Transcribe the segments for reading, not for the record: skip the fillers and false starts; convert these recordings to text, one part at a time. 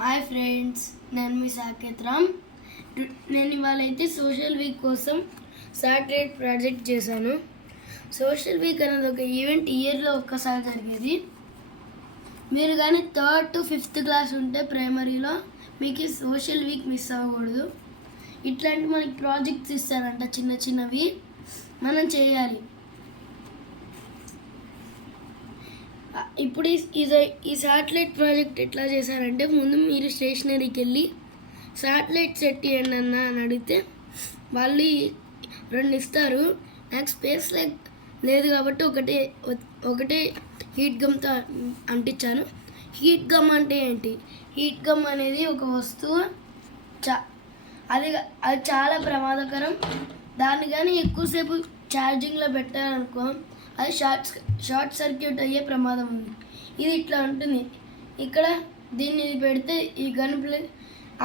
Hi friends, నేను మీ సాకేత్ రామ్. నేను ఇవాళ అయితే సోషల్ వీక్ కోసం శాటిలైట్ ప్రాజెక్ట్ చేశాను. సోషల్ వీక్ అనేది ఒక ఈవెంట్ ఇయర్లో ఒక్కసారి జరిగేది. మీరు కానీ 3rd to 5th క్లాస్ ఉంటే ప్రైమరీలో మీకు సోషల్ వీక్ మిస్ అవ్వకూడదు. ఇట్లాంటి మనకి ప్రాజెక్ట్స్ ఇస్తారంట, చిన్న చిన్నవి మనం చేయాలి. ఇప్పుడు ఈ శాటిలైట్ ప్రాజెక్ట్ ఎట్లా చేశారంటే, ముందు మీరు స్టేషనరీకి వెళ్ళి శాటిలైట్ సెట్ చేయండి అన్న అని అడిగితే వాళ్ళు 2 ఇస్తారు. నాకు స్పేస్ లేదు కాబట్టి ఒకటే హీట్ గమ్తో అంటించాను. హీట్ గమ్ అంటే ఏంటి? హీట్ గమ్ అనేది ఒక వస్తువు, అది చాలా ప్రమాదకరం. దాన్ని కానీ ఎక్కువసేపు ఛార్జింగ్లో పెట్టారనుకో అది షార్ట్ సర్క్యూట్ అయ్యే ప్రమాదం ఉంది. ఇది ఇట్లా ఉంటుంది. ఇక్కడ దీన్ని పెడితే ఈ గన్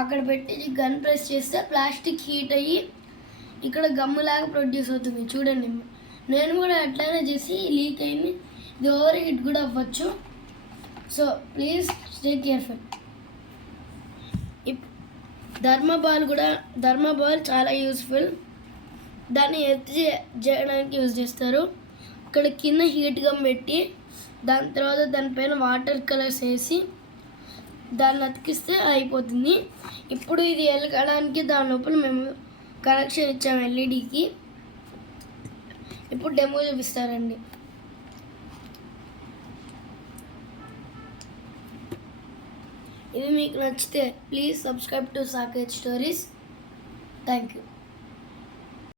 అక్కడ పెట్టి ఈ గన్ ప్రెస్ చేస్తే ప్లాస్టిక్ హీట్ అయ్యి ఇక్కడ గమ్ములాగా ప్రొడ్యూస్ అవుతుంది. చూడండి, నేను కూడా అట్లానే చేసి లీక్ అయింది. ఇది ఓవర్ హీట్ కూడా అవ్వచ్చు. So please stay careful. Thermoball చాలా యూస్ఫుల్. దాన్ని ఎత్తి చేయడానికి యూజ్ చేస్తారు. ఇక్కడ కింద హీట్ గమ్ పెట్టి దాని తర్వాత దానిపైన వాటర్ కలర్స్ వేసి దాన్ని అతికిస్తే అయిపోతుంది. ఇప్పుడు ఇది వెలగడానికి దాని లోపల మేము కనెక్షన్ ఇచ్చాము ఎల్ఈడికి. ఇప్పుడు డెమో చూపిస్తారండి. ఇది మీకు నచ్చితే please subscribe to Saketh stories. Thank you.